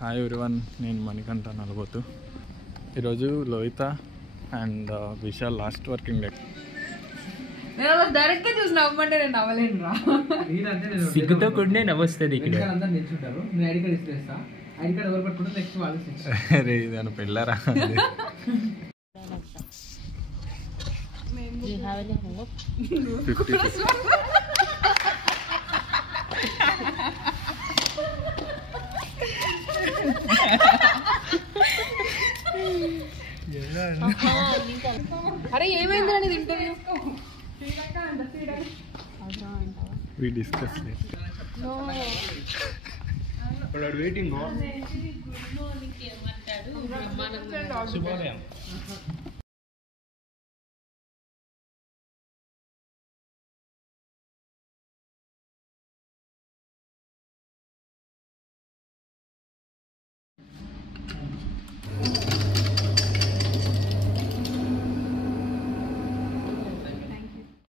Hi everyone, నేను మణికంఠ నలబోతు. ఈరోజు Lohitha and Vishal last working day. డైరెక్ట్గా చూసి నవ్వమంటే నేను నవ్వలేను రా. సిగ్గుతో కూడా నవ్వొస్తుంది ఇక్కడ. అరే దాని పెళ్ళారా? అరే ఏమైంది అనేది interview We discussed it. But I'm waiting. Good morning.